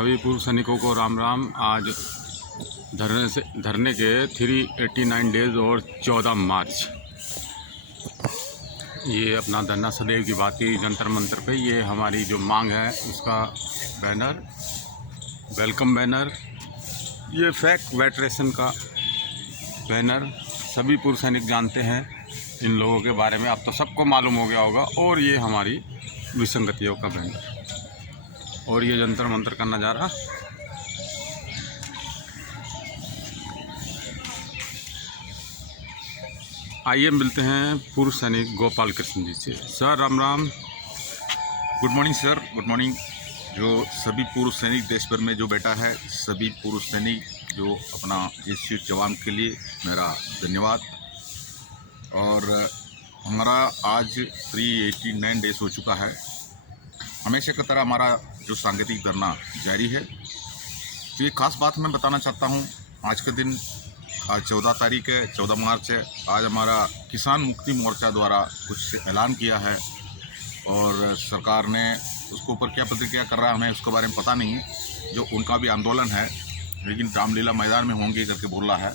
सभी पूर्व सैनिकों को राम राम। आज धरने के 389 डेज और 14 मार्च ये अपना धरना सदैव की बाती जंतर मंतर पे ये हमारी जो मांग है उसका बैनर, वेलकम बैनर, ये फैक वेटरेशन का बैनर सभी पूर्व सैनिक जानते हैं इन लोगों के बारे में। अब तो सबको मालूम हो गया होगा। और ये हमारी विसंगतियों का बैनर और ये जंतर मंतर का नज़ारा। आइए मिलते हैं पूर्व सैनिक गोपाल कृष्ण जी से। Sir Ram Ram. Good morning sir, good morning. जो सभी पूर्व सैनिक देश भर में जो बैठा है, सभी पूर्व सैनिक जो अपना देश जवान के लिए मेरा धन्यवाद। और हमारा आज 389 डेज हो चुका है। हमेशा की तरह हमारा जो सांकेतिक धरना जारी है। तो ये खास बात मैं बताना चाहता हूँ। आज के दिन आज 14 तारीख है, 14 मार्च है। आज हमारा किसान मुक्ति मोर्चा द्वारा कुछ ऐलान किया है और सरकार ने उसके ऊपर क्या प्रतिक्रिया कर रहा है हमें उसके बारे में पता नहीं है। जो उनका भी आंदोलन है लेकिन रामलीला मैदान में होंगे करके बोल रहा है।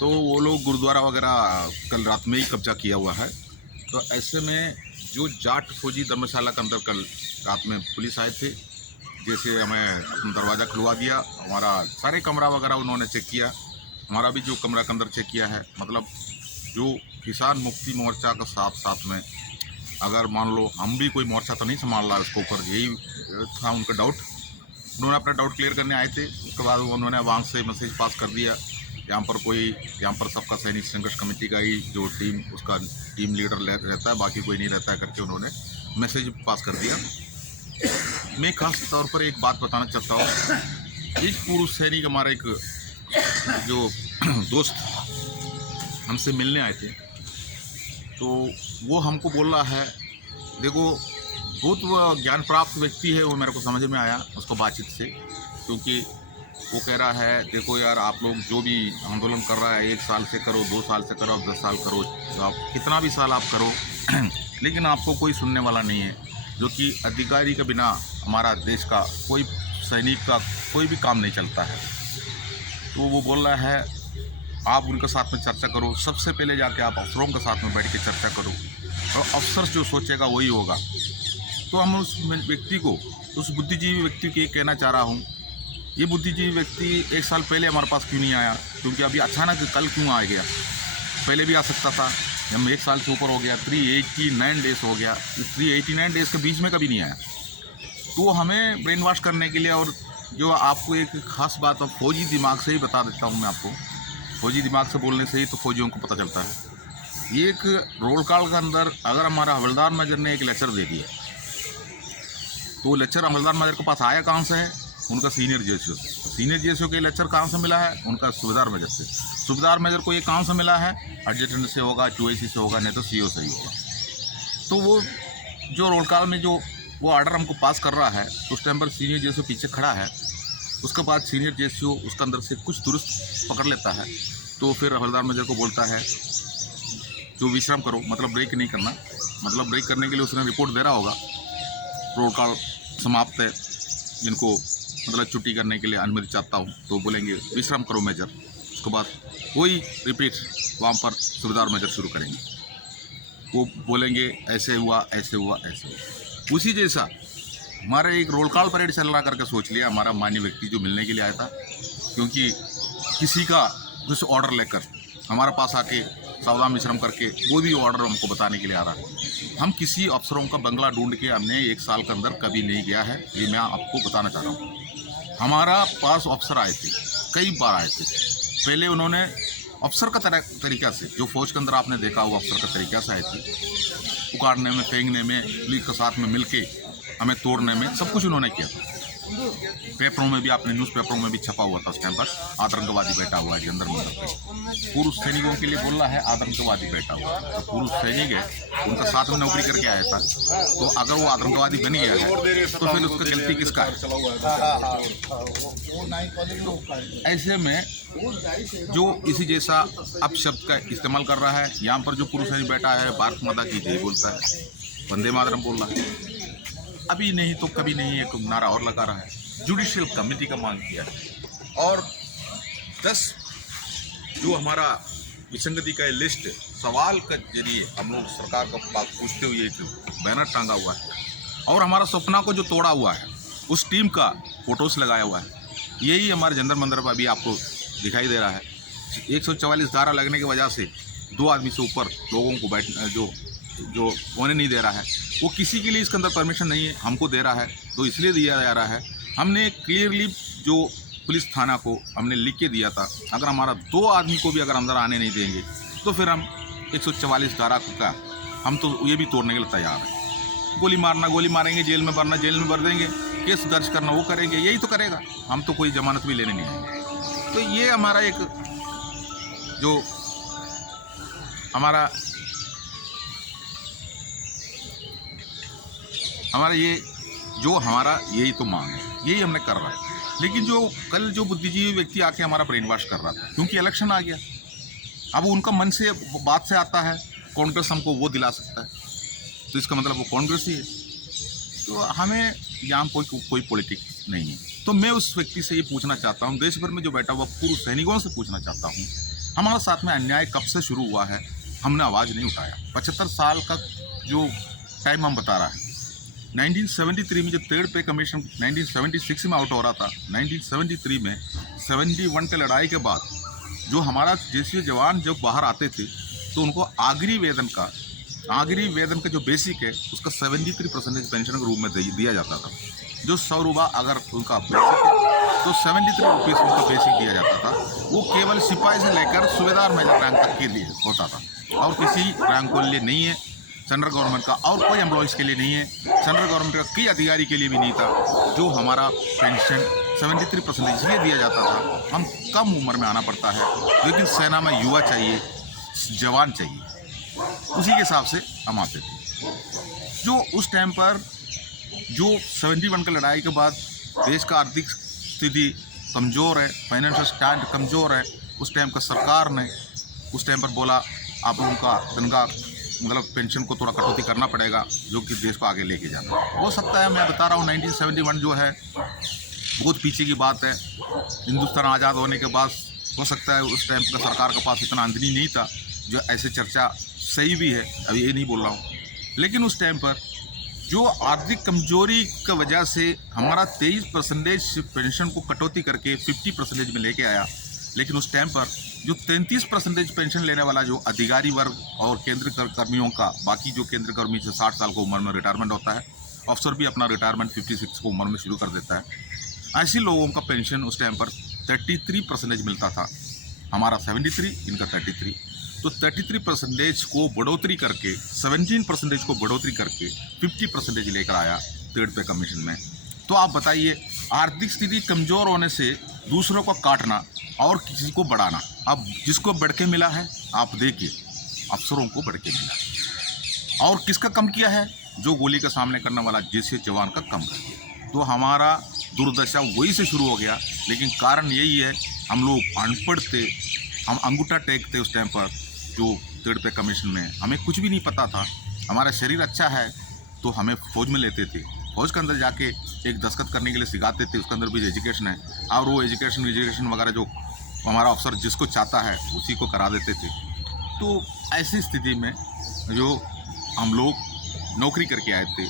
तो वो लोग गुरुद्वारा वगैरह कल रात में ही कब्जा किया हुआ है। तो ऐसे में जो जाट फौजी धर्मशाला के अंदर कल रात में पुलिस आए थे, जैसे हमें अपना दरवाज़ा खुलवा दिया, हमारा सारे कमरा वगैरह उन्होंने चेक किया, हमारा भी जो कमरा के अंदर चेक किया है। मतलब जो किसान मुक्ति मोर्चा का साथ में अगर मान लो हम भी कोई मोर्चा तो नहीं संभाल रहा है उसके ऊपर, यही था उनका डाउट। उन्होंने अपना डाउट क्लियर करने आए थे। उसके बाद उन्होंने वहाँ से मैसेज पास कर दिया। यहाँ पर सबका सैनिक संघर्ष कमेटी का ही जो उसका टीम लीडर रहता है, बाकी कोई नहीं रहता है करके उन्होंने मैसेज पास कर दिया। मैं खास तौर पर एक बात बताना चाहता हूँ। एक पूर्व सैनिक हमारा एक जो दोस्त हमसे मिलने आए थे, तो वो हमको बोल रहा है, देखो बहुत ज्ञान प्राप्त व्यक्ति है वो, मेरे को समझ में आया उसको बातचीत से। क्योंकि वो कह रहा है, देखो यार आप लोग जो भी आंदोलन कर रहा है 1 साल से करो, 2 साल से करो, 10 साल करो, आप कितना भी साल आप करो लेकिन आपको कोई सुनने वाला नहीं है। जो कि अधिकारी के बिना हमारा देश का कोई सैनिक का कोई भी काम नहीं चलता है। तो वो बोल रहा है आप उनके साथ में चर्चा करो, सबसे पहले जाके आप अफसरों के साथ में बैठ के चर्चा करो और अफसर जो सोचेगा वही होगा। तो हम उस व्यक्ति को, उस बुद्धिजीवी व्यक्ति को ये कहना चाह रहा हूँ, ये बुद्धिजीवी व्यक्ति 1 साल पहले हमारे पास क्यों नहीं आया? क्योंकि अभी अचानक कल क्यों आ गया? पहले भी आ सकता था। जब 1 साल से ऊपर हो गया, 389 डेज हो गया, 389 डेज के बीच में कभी नहीं आया। तो हमें ब्रेन वॉश करने के लिए, और जो आपको एक खास बात और फौजी दिमाग से ही बता देता हूँ मैं आपको, फौजी दिमाग से बोलने से ही तो फौजियों को पता चलता है। ये एक रोल कॉल के अंदर अगर हमारा हवलदार मेजर ने एक लेक्चर दे दिया, तो लेक्चर हवलदार मेजर के पास आया कहाँ से है? उनका सीनियर जेसीओ से। सीनियर जेसीओ के लेक्चर कहाँ से मिला है? उनका सूबेदार मेजर से। सूबेदार मेजर को ये कहाँ से मिला है? एडजटेंट से होगा, QIC से होगा, नहीं तो CO से ही होगा। तो वो जो रोल कॉल में जो वो ऑर्डर हमको पास कर रहा है, उस टाइम पर सीनियर जेसीओ पीछे खड़ा है। उसके बाद सीनियर जेसीओ उसके अंदर से कुछ दुरुस्त पकड़ लेता है, तो फिर हवलदार मेजर को बोलता है जो विश्राम करो, मतलब ब्रेक नहीं करना। मतलब ब्रेक करने के लिए उसने रिपोर्ट दे रहा होगा, रोल कॉल समाप्त है, जिनको मतलब छुट्टी करने के लिए अनुमति चाहता हूँ, तो बोलेंगे विश्राम करो मेजर। उसके बाद वही रिपीट वहाँ पर सूबेदार मेजर शुरू करेंगे। वो बोलेंगे ऐसे हुआ, ऐसे हुआ, ऐसे हुआ। उसी जैसा हमारे एक रोल कॉल परेड चल रहा करके सोच लिया हमारा माननीय व्यक्ति जो मिलने के लिए आया था। क्योंकि किसी का कुछ ऑर्डर लेकर हमारे पास आके सावधान विश्राम करके वो भी ऑर्डर हमको बताने के लिए आ रहा है। हम किसी अफसरों का बंगला ढूंढ के हमने 1 साल के अंदर कभी नहीं गया है, ये मैं आपको बताना चाह रहा हूँ। हमारा पास अफसर आए थे, कई बार आए थे। पहले उन्होंने अफसर का तरीका से, जो फौज के अंदर आपने देखा हुआ अफसर का तरीका से आए थे, उखाड़ने में, फेंकने में, पुलिस के साथ में मिलके हमें तोड़ने में, सब कुछ उन्होंने किया था। पेपरों में भी, आपने न्यूज़पेपरों में भी छपा हुआ था उस टाइम पर, आतंकवादी बैठा हुआ है अंदर मंदिर पे। पूर्व सैनिकों के लिए बोल रहा है आतंकवादी बैठा हुआ है। तो पूर्व सैनिक है, उनका साथ में नौकरी करके आया था, तो अगर वो आतंकवादी बन गया है तो फिर उसका गलती किसका है? ऐसे में जो इसी जैसा अपशब्द का इस्तेमाल कर रहा है, यहाँ पर जो पूर्व सैनिक बैठा है भारत माता की जय बोलता है, वंदे मातरम बोल रहा है, अभी नहीं तो कभी नहीं एक नारा और लगा रहा है। जुडिशियल कमेटी का मांग किया और 10 जो हमारा विसंगति का लिस्ट सवाल के जरिए हम लोग सरकार का बात पूछते हुए एक बैनर टांगा हुआ है और हमारा सपना को जो तोड़ा हुआ है उस टीम का फोटोस लगाया हुआ है। यही हमारे जंतर मंतर पर अभी आपको दिखाई दे रहा है। 144 धारा लगने की वजह से 2 आदमी से ऊपर लोगों को बैठ जो होने नहीं दे रहा है, वो किसी के लिए इसके अंदर परमिशन नहीं है, हमको दे रहा है तो इसलिए दिया जा रहा है। हमने क्लियरली जो पुलिस थाना को हमने लिख के दिया था, अगर हमारा 2 आदमी को भी अगर अंदर आने नहीं देंगे तो फिर हम 144 धारा का हम तो ये भी तोड़ने के लिए तैयार हैं। गोली मारना गोली मारेंगे, जेल में भरना जेल में भर देंगे, केस दर्ज करना वो करेंगे, यही तो करेगा। हम तो कोई जमानत भी लेने नहीं आएंगे। तो ये हमारा एक जो हमारा यही तो मांग है, यही हमने कर रहा है। लेकिन जो कल जो बुद्धिजीवी व्यक्ति आके हमारा ब्रेन वॉश कर रहा था, क्योंकि इलेक्शन आ गया, अब उनका मन से बात से आता है कांग्रेस हमको वो दिला सकता है, तो इसका मतलब वो कांग्रेस ही है। तो हमें यहाँ कोई पॉलिटिक्स नहीं है। तो मैं उस व्यक्ति से ये पूछना चाहता हूँ, देश भर में जो बैठा हुआ पूर्व सैनिकों से पूछना चाहता हूँ, हमारे साथ में अन्याय कब से शुरू हुआ है? हमने आवाज़ नहीं उठाया। 75 साल का जो टाइम हम बता रहा है, 1973 में जब 3rd पे कमीशन 1976 में आउट हो रहा था, 1973 में 71 की लड़ाई के बाद जो हमारा जैसे जवान जब बाहर आते थे तो उनको आखिरी वेतन का जो बेसिक है उसका 73% पेंशन के रूप में दिया जाता था। जो 100 रुपये अगर उनका बेसिक है तो 73 रुपीज़ उनका बेसिक दिया जाता था। वो केवल सिपाही से लेकर सूबेदार मेजर रैंक तक के लिए होता था और किसी रैंक के लिए नहीं है। सेंट्रल गवर्नमेंट का और कोई एम्प्लॉयज़ के लिए नहीं है, सेंट्रल गवर्नमेंट का कई अधिकारी के लिए भी नहीं था। जो हमारा पेंशन 73% इसलिए दिया जाता था, हम कम उम्र में आना पड़ता है, लेकिन सेना में युवा चाहिए, जवान चाहिए, उसी के हिसाब से हम आते थे। जो उस टाइम पर जो 71 की लड़ाई के बाद देश का आर्थिक स्थिति कमज़ोर है, फाइनेंशियल स्टैंड कमज़ोर है, उस टाइम का सरकार ने उस टाइम पर बोला आप लोगों का तनख्वाह मतलब पेंशन को थोड़ा कटौती करना पड़ेगा, जो कि देश को आगे लेके जाना हो सकता है। मैं बता रहा हूँ 1971 जो है बहुत पीछे की बात है। हिंदुस्तान आज़ाद होने के बाद हो सकता है उस टाइम का सरकार के पास इतना आमदनी नहीं था जो ऐसे चर्चा सही भी है, अभी ये नहीं बोल रहा हूँ। लेकिन उस टाइम पर जो आर्थिक कमजोरी की वजह से हमारा 23% पेंशन को कटौती करके 50% में लेके आया। लेकिन उस टाइम पर जो 33% पेंशन लेने वाला जो अधिकारी वर्ग और केंद्र कर्मियों का, बाकी जो केंद्र कर्मी से 60 साल की उम्र में रिटायरमेंट होता है, अफसर भी अपना रिटायरमेंट 56 की उम्र में शुरू कर देता है, ऐसे लोगों का पेंशन उस टाइम पर 33% मिलता था। हमारा 73, इनका 33। तो 33% को बढ़ोतरी करके 17% को बढ़ोतरी करके 50% लेकर आया 3rd पे कमीशन में। तो आप बताइए, आर्थिक स्थिति कमज़ोर होने से दूसरों को काटना और किसी को बढ़ाना, अब जिसको बढ़ के मिला है आप देखिए, अफसरों को बढ़ के मिला और किसका कम किया है? जो गोली का सामने करने वाला जैसे जवान का कम कर दिया। तो हमारा दुर्दशा वही से शुरू हो गया। लेकिन कारण यही है, हम लोग अनपढ़ थे, हम अंगूठा टेकते उस टाइम पर जो 3rd पे कमीशन में, हमें कुछ भी नहीं पता था। हमारा शरीर अच्छा है तो हमें फौज में लेते थे, फौज के अंदर जाके एक दस्तखत करने के लिए सिखाते थे, उसके अंदर भी एजुकेशन है और वो एजुकेशन वगैरह जो हमारा अफसर जिसको चाहता है उसी को करा देते थे। तो ऐसी स्थिति में जो हम लोग नौकरी करके आए थे,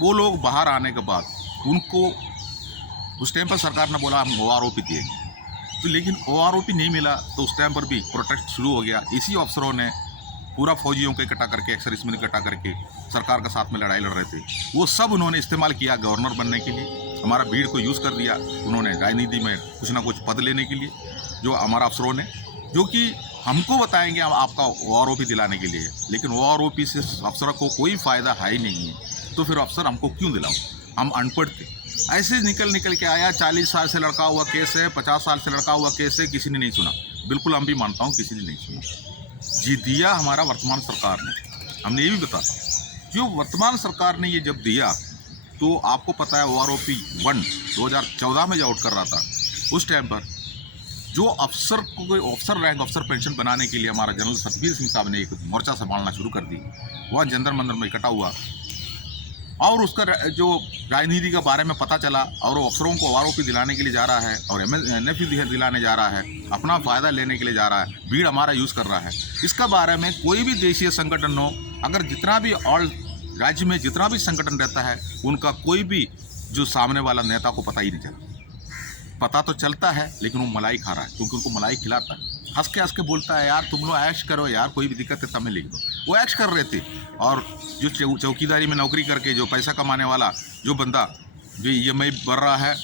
वो लोग बाहर आने के बाद उनको उस टाइम पर सरकार ने बोला हम OROP देंगे, तो लेकिन OROP नहीं मिला। तो उस टाइम पर भी प्रोटेस्ट शुरू हो गया। इसी अफसरों ने पूरा फौजियों को इकट्ठा करके, एक्स-सर्विसमैन इकट्ठा करके सरकार के साथ में लड़ाई लड़ रहे थे, वो सब उन्होंने इस्तेमाल किया गवर्नर बनने के लिए। हमारा भीड़ को यूज़ कर दिया उन्होंने राजनीति में कुछ ना कुछ पद लेने के लिए, जो हमारा अफसरों ने, जो कि हमको बताएंगे आपका OROP दिलाने के लिए। लेकिन OROP से अफसर को कोई फ़ायदा है ही नहीं है, तो फिर अफसर हमको क्यों दिलाओ? हम अनपढ़ थे। ऐसे निकल के आया। 40 साल से लड़का हुआ केस है, 50 साल से लड़का हुआ केस है, किसी ने नहीं सुना। बिल्कुल हम भी मानता हूँ किसी ने नहीं सुना। जी दिया हमारा वर्तमान सरकार ने, हमने ये भी बताया। जो वर्तमान सरकार ने ये जब दिया तो आपको पता है OROP 1 2014 में जो आउट कर रहा था, उस टाइम पर जो अफसर को कोई अफसर रैंक, अफसर पेंशन बनाने के लिए हमारा जनरल सतबीर सिंह साहब ने एक मोर्चा संभालना शुरू कर दी। वह जंतर मंतर में इकट्ठा हुआ और उसका जो राजनीति के बारे में पता चला और वो अफसरों को आरोपी दिलाने के लिए जा रहा है और NFE दिलाने जा रहा है, अपना फ़ायदा लेने के लिए जा रहा है, भीड़ हमारा यूज़ कर रहा है। इसका बारे में कोई भी देशीय संगठन हो, अगर जितना भी ऑल राज्य में जितना भी संगठन रहता है, उनका कोई भी जो सामने वाला नेता को पता ही नहीं चला। पता तो चलता है लेकिन वो मलाई खा रहा है, क्योंकि उनको मलाई खिलाता है। हंस के बोलता है, यार तुम लोग ऐश करो यार, कोई भी दिक्कत है तब में लिख दो। वो ऐश कर रहे थे। और जो चौकीदारी में नौकरी करके जो पैसा कमाने वाला जो बंदा जो EMI भर रहा है,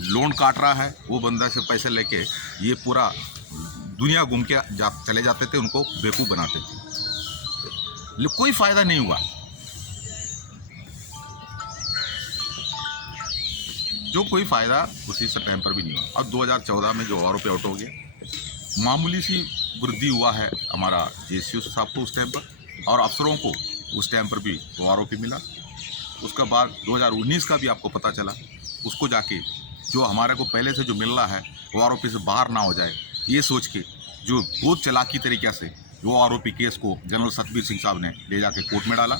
लोन काट रहा है, वो बंदा से पैसे लेके ये पूरा दुनिया घूम के चले जाते थे, उनको बेवकूफ़ बनाते थे। कोई फ़ायदा नहीं हुआ। जो कोई फ़ायदा उसी से टाइम पर भी नहीं हुआ। अब 2014 में जो आरोपी आउट हो गया, मामूली सी वृद्धि हुआ है हमारा JSU साहब को उस टाइम पर, और अफसरों को उस टाइम पर भी वो आरोपी मिला। उसका बाद 2019 का भी आपको पता चला, उसको जाके जो हमारे को पहले से जो मिल रहा है वो आरोपी से बाहर ना हो जाए, ये सोच के जो बहुत चालाकी तरीक़े से वो आरोपी केस को जनरल सतबीर सिंह साहब ने ले जाके कोर्ट में डाला।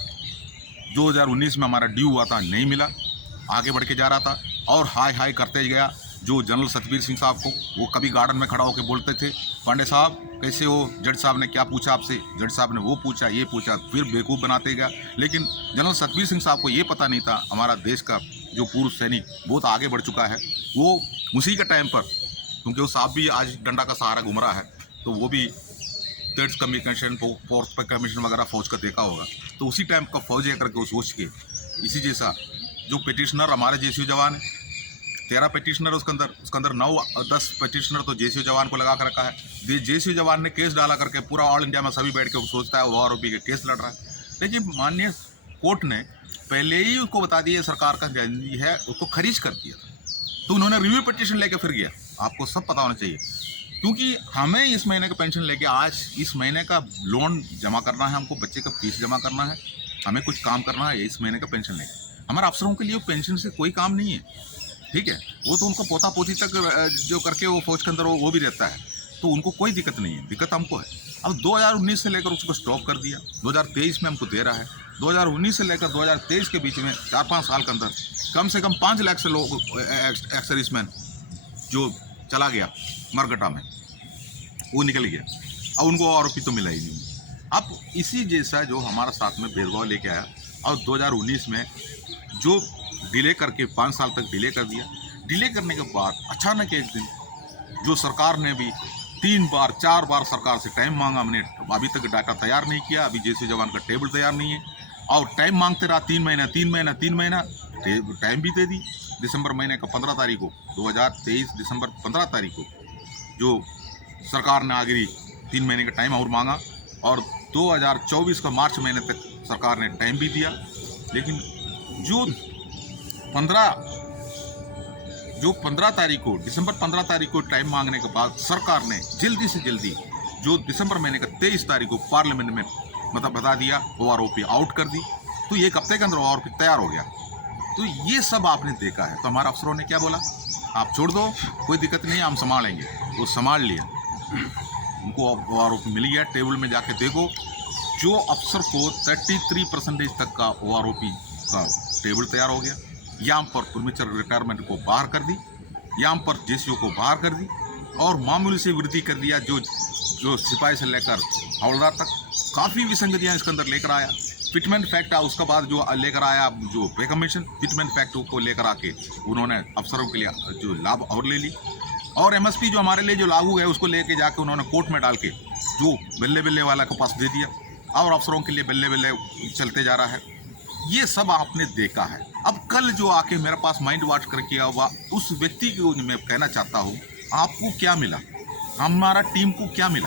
2019 में हमारा ड्यू हुआ था, नहीं मिला, आगे बढ़ के जा रहा था और हाय करते गया। जो जनरल सतबीर सिंह साहब को वो कभी गार्डन में खड़ा होकर बोलते थे, पांडे साहब कैसे हो, जज साहब ने क्या पूछा आपसे, जज साहब ने वो पूछा ये पूछा, फिर बेवकूफ़ बनाते गया। लेकिन जनरल सतबीर सिंह साहब को ये पता नहीं था हमारा देश का जो पूर्व सैनिक बहुत आगे बढ़ चुका है, वो उसी के टाइम पर, क्योंकि वो साहब भी आज डंडा का सहारा घूम रहा है, तो वो भी थर्ड कमीशन, फोर्थ कमीशन वगैरह फौज का देखा होगा, तो उसी टाइम का फौज करके वो सोच के इसी जैसा जो पिटिशनर हमारे JSU जवान है, 13 पिटिशनर उसके अंदर 9-10 पिटिशनर तो JSU जवान को लगा कर रखा है। JSU जवान ने केस डाला करके पूरा ऑल इंडिया में सभी बैठ के सोचता है वो आरोपी के केस लड़ रहा है। लेकिन माननीय कोर्ट ने पहले ही उसको बता दिया सरकार का जानती है, उसको खारिज कर दिया, तो उन्होंने रिव्यू पिटिशन लेके फिर गया। आपको सब पता होना चाहिए, क्योंकि हमें इस महीने का पेंशन लेके आज इस महीने का लोन जमा करना है, हमको बच्चे का फीस जमा करना है, हमें कुछ काम करना है, इस महीने का पेंशन लेके। हमारे अफसरों के लिए पेंशन से कोई काम नहीं है, ठीक है, वो तो उनको पोता पोती तक जो करके वो फौज के अंदर वो भी रहता है, तो उनको कोई दिक्कत नहीं है, दिक्कत हमको है। अब 2019 से लेकर उसको स्टॉप कर दिया, 2023 में हमको दे रहा है। 2019 से लेकर 2023 के बीच में 4-5 साल के अंदर कम से कम 5 लाख से लोग एक्स सर्विसमैन जो चला गया मरघटा में, वो निकल गया, अब उनको आरोपी तो मिला ही नहीं। अब इसी जैसा जो हमारा साथ में भेदभाव लेके आया और 2019 में जो डिले करके 5 साल तक डिले कर दिया। डिले करने के बाद अचानक एक दिन जो सरकार ने भी 3-4 बार सरकार से टाइम मांगा, हमने अभी तक डाटा तैयार नहीं किया, अभी JSU जवान का टेबल तैयार नहीं है, और टाइम मांगते रहा 3 महीना टाइम भी दे दी। दिसंबर महीने का 15 तारीख को 2023 दिसंबर 15 तारीख को जो सरकार ने आखिरी 3 महीने का टाइम और मांगा, और 2024 का मार्च महीने तक सरकार ने टाइम भी दिया। लेकिन जो 15 तारीख को दिसंबर 15 तारीख को टाइम मांगने के बाद सरकार ने जल्दी से जल्दी जो दिसंबर महीने का 23 तारीख को पार्लियामेंट में मतलब बता दिया, वो आरोपी आउट कर दी, तो एक हफ्ते के अंदर वो आरोपी तैयार हो गया। तो ये सब आपने देखा है, तो हमारे अफसरों ने क्या बोला, आप छोड़ दो, कोई दिक्कत नहीं है, हम संभालेंगे। वो संभाल लिया, उनको वो आरोपी मिल गया। टेबल में जाके देखो, जो अफसर को 33% तक का वो आरोपी का टेबल तैयार हो गया। यहाँ पर प्रीमेच्योर रिटायरमेंट को बाहर कर दी, यहाँ पर JSU को बाहर कर दी, और मामूली से वृद्धि कर दिया। जो सिपाही से लेकर हवलदार तक काफ़ी विसंगतियाँ इसके अंदर लेकर आया। फिटमेंट फैक्ट उसका बाद जो लेकर आया, जो पे कमीशन फिटमेंट फैक्ट को लेकर आके उन्होंने अफसरों के लिए जो लाभ और ले ली, और MSP जो हमारे लिए जो लागू है उसको लेके जाके उन्होंने कोर्ट में डाल के जो बल्ले वाला को पास दे दिया, और अफसरों के लिए बल्ले चलते जा रहा है। ये सब आपने देखा है। अब कल जो आके मेरे पास माइंड वॉश करके हुआ उस व्यक्ति को मैं कहना चाहता हूँ, आपको क्या मिला, हमारा टीम को क्या मिला।